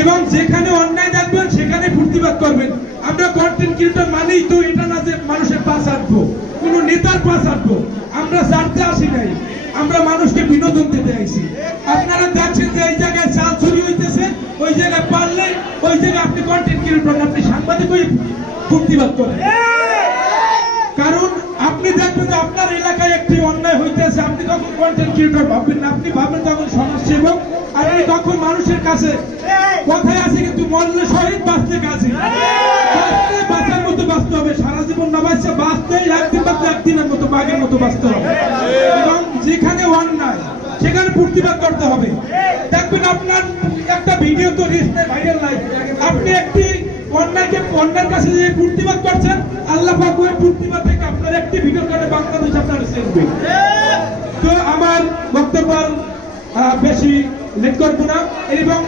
এবং যেখানে অন্যায় দেখবেন সেখানে প্রতিবাদ করবেন। আমরা কন্টেন্ট ক্রিয়েটর মানেই তো এটা না যে মানুষের পাশ আটবো, কোন নেতার পাশ আটবো। আমরা জানতে আসি নাই, আমরা মানুষকে বিনোদন দিতে আইছি। আপনারা দেখছেন যে এই জায়গায় চাল চুরি হইতেছে, ওই জায়গায় পারলে ওই জায়গায় আপনি কন্টেন্ট ক্রিয়েটর, আপনি সাংবাদিক হয়ে প্রতিবাদ করেন। কারণ আপনি দেখবেন যে আপনার এলাকায় একটি অন্যায় হইতেছে, আপনি তখন কন্টেন্ট ক্রিয়েটর ভাববেন না, আপনি ভাববেন তখন সমাজসেবক। আর আপনি তখন মানুষের কাছে কথায় আছে কিন্তু মরলে শহীদ বাঁচতে কাছে বাঁচার মতো বাঁচতে হবে, সারা জীবন না বাঁচছে বাঁচতে একদিন বাঁচতে একদিনের মতো বাঘের মতো বাঁচতে হবে। এবং যেখানে অন্যায় সেখানে প্রতিবাদ করতে হবে। দেখবেন আপনার একটা ভিডিও তো ভাইরাল নাই, আপনি একটি অন্যায়ের কাছে যে প্রতিবাদ করছেন, আল্লাহ পাক ওই প্রতিবাদ থেকে আপনার একটি ভিডিও করে বাংলাদেশ আপনার চেনবে। তো আমার বক্তব্য বেশি লেট করবো না। এবং